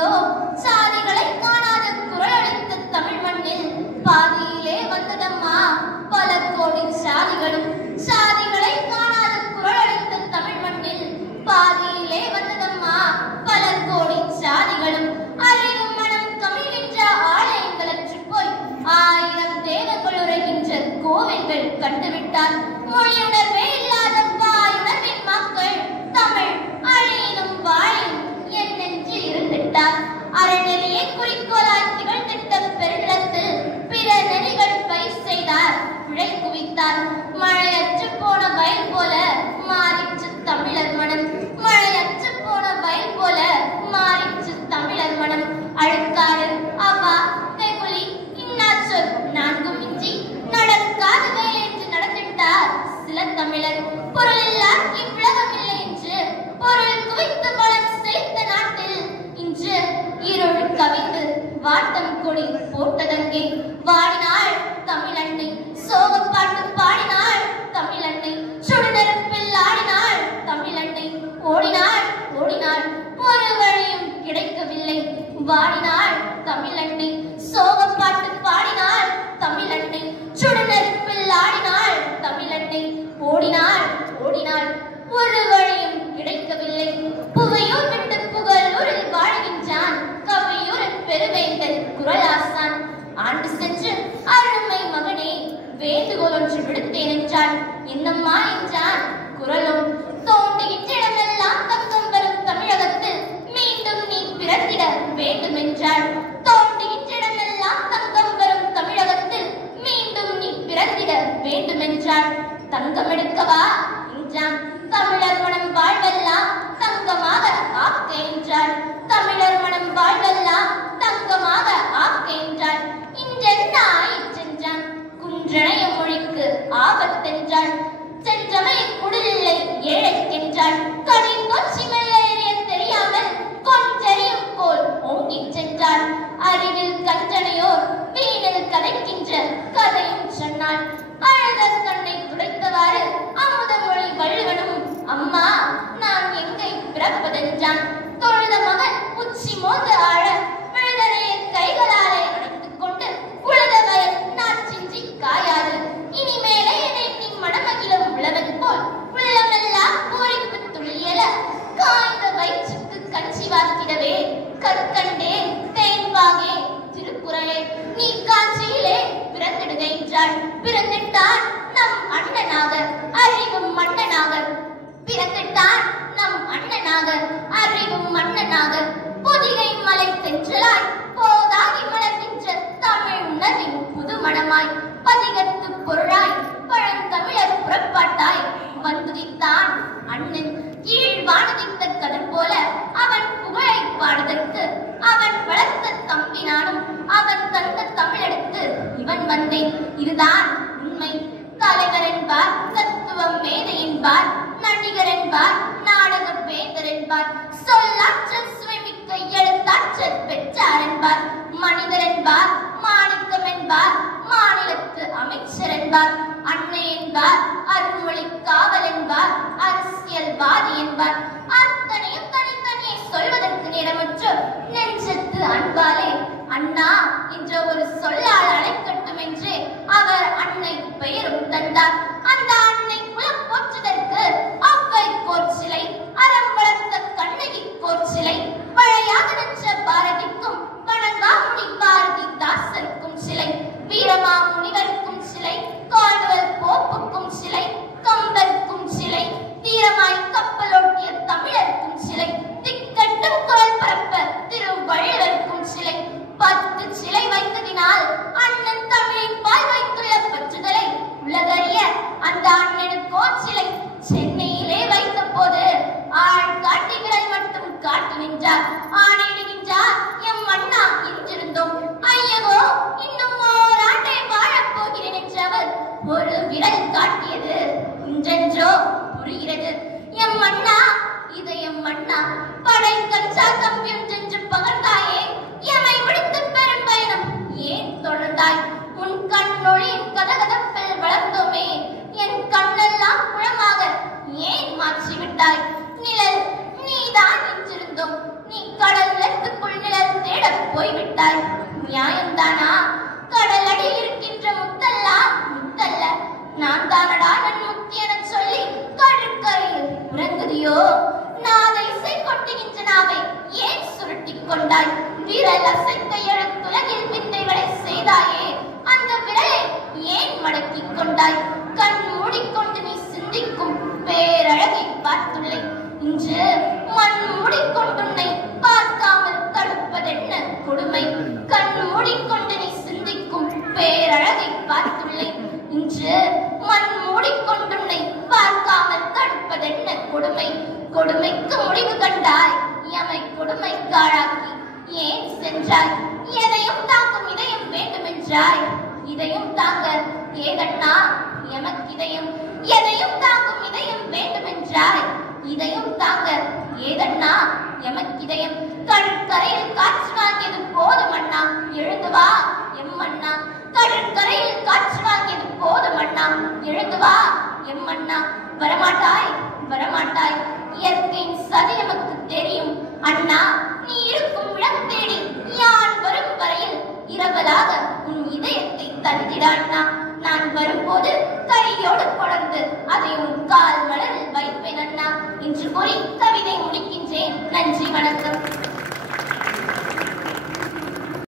இன்றோ சாதிகளை காணாத குரலளித்த தமிழ் மண்ணில் பாதியிலே வந்ததம்மா பல கோடி சாதிகளும். சாதிகளை காணாத குரலளித்த தமிழ் மண்ணில் பாதியிலே வந்ததம்மா பல கோடி சாதிகளும். அறிவும் மனம் கமிழ்கின்ற ஆலயங்களற்று போய் 1000 தேவர்கள் உரைகின்ற கோவில்கள் கண்டுவிட்டார். மொழியுணர்வே இல்லாத வாயுணர்வின் மக்கள் தமிழ் அழியினும் வாழியும் என் நெஞ்சில் இருந்துட்டார். அறநெறியை குறிக்கோளாய் திகழ்ந்திட்ட பெருநிலத்தில் பிற நெறிகள் பயிர் செய்தார், பிழை குவித்தார். மழையற்று போன வயல் போல மாறிற்று தமிழர் மனம். மழையற்று போன வயல் போல மாறிற்று தமிழர் மனம். அழுக்காறு அவா வெகுளி இன்னாச்சொல் நான்கும் இன்றி நடக்காத வேலை என்று நடந்திட்டார் சில தமிழர். பொருளில்லா இவ்வுலகமில்லை என்று பொருள் குவித்து வளம் செழித்த நாட்டில் இன்று இருள் கவிந்து வாட்டம் கொடி போட்டதங்கே. வாடினாள் தமிழன்னை, சோகப்பாட்டு பாடினாள் தமிழன்னை, சுடுநெருப்பில் ஆடினாள் தமிழன்னை. ஓடினாள் ஓடினாள் ஒரு வழியும் கிடைக்கவில்லை. வாடினாள் தமிழன்னை, சோகப்பாட்டு பாடினாள் தமிழன்னை, சுடுநெருப்பில் ஆடினாள் தமிழன்னை. ஓடினாள் ஓடினாள் ஒரு வழியும் கிடைக்கவில்லை. புகையூர் விட்டு புகழூரில் வாழ்கின்றான் கவியூரின் பெருவேந்தன் குரலாசான். ஆண்டு சென்று அருமை மகனே வேண்டுகோள் ஒன்று விடுத்தேன் என்றான். என்னம்மா என்றான் குரலும். தோண்டுகின்ற இடமெல்லாம் தங்கம் வரும் தமிழகத்தில் மீண்டும் நீ பிறந்திட வேண்டும் என்றாள். தோண்டுகின்ற இடமெல்லாம் தங்கம் வரும் தமிழகத்தில் மீண்டும் நீ பிறந்திட வேண்டும் என்றாள். தங்கம் எடுக்கவா என்றான். தமிழர் மனம் வாழ்வெல்லாம் தங்கமாக ஆக்க என்றாள். தமிழர் மனம் வாழ்வெல்லாம் தங்கமாக ஆக்க என்றாள். இன்றென்ன ஆயிற்றென்றான். குன்றணைய மொழிக்கு ஆபத்தென்றாள். சென்றவை குடிலில்லை ஏழைக்கென்றாள். கடிந்தொச்சி மெல்லைய தெரியாமல் கொஞ்சறியும் போல் ஓங்கிச் சென்றாள். அறிவில் கஞ்சனையோர் வீணில் கதைக்கின்ற கதையும் சொன்னாள். அழக கண்ணை துடைத்தவாறு அமுத மொழி வள்ளுவனும் அம்மா நான் எங்கை பிறப்பதென்றான். தொழுத மகன் உச்சி மோந்து ஆழ விழுதனைய கைகளாலே அணைத்துக் கொண்டு உழுத வயல் நாற்றின்றி காயாது. இனிமேலே என்னை நீ மனமகிழும் உழவன் போல் உள்ளமெல்லாம் பூரிப்பு துளியல காய்ந்த வயிற்றுக்கு கஞ்சி வார்த்திடவே கற்கண்டே தேன்பாகே திருக்குறளே நீ காட்சியிலே பிறந்திடுக என்றாள். பிறந்திட்டான் நம் அண்ணனாக அறிவும் மன்னனாக. பிறந்திட்டான் நம் அண்ணனாக அறிவும் மன்னனாக. பொதிகை மலை தென்றலாய் போதாகி மலர்கின்ற தமிழ் உணர்வின் புது மனமாய் பதிகத்து பொருளாய் பழந்தமிழர் புறப்பாட்டாய் வந்துதித்தான் அண்ணன். கீழ் வானதித்த கதிர் போல அவன் புகழை பாடுதற்கு அவன் வளர்த்த தம்பி நானும் அவன் தந்த தமிழெடுத்து இவன் வந்தேன். இதுதான் உண்மை. தலைவர் என்பார், தத்துவம் மேதை என்பார், நடிகர் என்பார், நாடக வேந்தர் என்பார், சொல்லாற்றல் சுவைமிக்க எழுத்தாற்றல் பெற்றார் என்பார், மனிதர் என்பார், மாணிக்கம் என்பார், மாநிலத்து அமைச்சர் என்பார், அன்னை என்பார், அருள்மொழி காவல் என்பார், அரசியல்வாதி என்பார். அத்தனையும் தனித்தனியே சொல்வதற்கு நேரமற்று நெஞ்சத்து அன்பாலே அண்ணா என்ற ஒரு சொல்லால் அழைக்கட்டும் என்று அவர் அன்னை பெயரும் தந்தார். அந்த அன்னை குலம் போற்றுதற்கு அவ்வை கோர்ச்சிலை, அறம் வளர்த்த கண்ணகி கோர்ச்சிலை, வழையாக நின்ற பாரதிக்கும் வணங்காமுனி பாரதிதாசருக்கும் சிலை, வீரமா முனிவருக்கும் சிலை, கால்வல் போப்புக்கும் சிலை, கம்பருக்கும் சிலை, தீரமாய் கப்பலோட்டிய தமிழருக்கும் சிலை, திக்கட்டும் குரல் பரப்ப திருவள்ளுவருக்கும் சிலை. 10 சிலை வைத்ததினால் அண்ணன் தமிழின் பால் வைத்துள்ள பற்றுதலை உலகறிய அந்த அண்ணனுக்கோ சிலை சென்னையிலே வைத்த போது ஆள் காட்டி விரல் மட்டும் காட்டி நின்றார். ஆணையிடுகின்றார் எம் அண்ணா என்றிருந்தோம். ஐயகோ இன்னும் ஓராண்டை வாழப் போகிறேன் என்றவர் ஒரு விரல் காட்டியது இன்றென்றோ புரிகிறது. எம் அண்ணா இது எம் அண்ணா படை கஞ்சா தம்பி ஒன்றென்று பகர்ந்தாயே, எமை விடுத்து பெரும் பயணம் ஏன் தொடர்ந்தாய்? உன் கண்ணொழியின் கதகதப்பில் வளர்ந்தோமே, என் கண்ணெல்லாம் குளமாக ஏன் மாற்றிவிட்டாய்? நிழல் நீதான் என்றிருந்தோம், நீ கடல் நிலத்துக்குள் நில தானா? கடலடி இருக்கின்ற முத்தெல்லாம் முத்தல்ல, நான் தானடா நன் முத்தி என சொல்லி கடற்கரையில் உறங்குதியோ? நாதை இசை கொட்டுகின்ற நாவை ஏன் சுருட்டிக் கொண்டாய்? விரல் அசைக்க எழுத்துலகில் வித்தைகளை செய்தாயே, அந்த விரலை ஏன் மடக்கிக் கொண்டாய்? கண் மூடிக்கொண்டு நீ சிந்திக்கும் பேரழகை பார்த்துள்ளேன். இன்று மண் மூடிக்கொண்டுன்னை பார்க்காமல் தடுப்பதென்ன கொடுமை? கண் மூடிக்கொண்டு நீ சிந்திக்கும் பேரழகை பார்த்துள்ளேன். இன்று மண் மூடிக்கொண்டுன்னை பார்க்காமல் தடுப்பதென்ன கொடுமை? கொடுமைக்கு முடிவு கண்டாய், எமை கொடுமைக்கு ஆளாக்கி ஏன் சென்றாய்? எதையும் தாங்கும் இதயம் வேண்டுமென்றாய், இதயம் தாங்க ஏதண்ணா எமக்கிதயம்? எதையும் தாங்கும் இதயம் வேண்டுமென்றாய், இதயம் தாங்க ஏதண்ணா எமக்கிதயம்? கடற்கரையில் காற்று வாங்கியது போதும் அண்ணா, எழுந்து வா எம்மண்ணா. கடற்கரையில் காற்று வாங்கியது போதும் அண்ணா, எழுந்து வா எம்மண்ணா. வரமாட்டாய் வரமாட்டாய், இயற்கையின் சதி நமக்கு தெரியும் அண்ணா. நீ இருக்கும் இடம் தேடி யான் வரும் வரையில் இரவலாக உன் இதயத்தை தந்திட அண்ணா. நான் வரும்போது கையோடு கொணர்ந்து அதை உன் கால் மலரில் வைப்பேன் அண்ணா என்று கூறி கவிதை முடிக்கின்றேன். நன்றி, வணக்கம்.